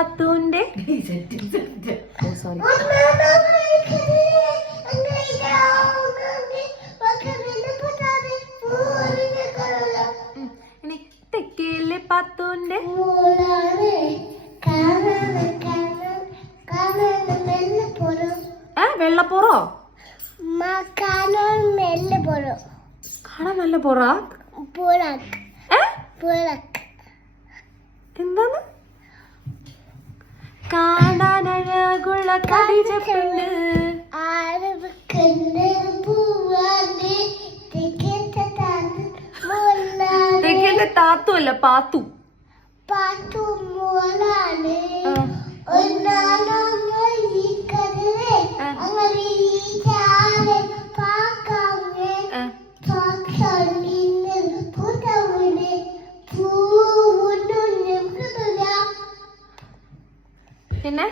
പാത്തൂന്റെ sorry ഇനി തെക്കേലെ പാത്തൂന്റെ വെള്ളപ്പുറോ കാണാൻ നല്ല പുറ എന്താണ് കാണാനഴകുള്ള ഖദീജ പെണ്ണ് തെക്കേലെ താത്തു അല്ല പാത്തു പിന്നെ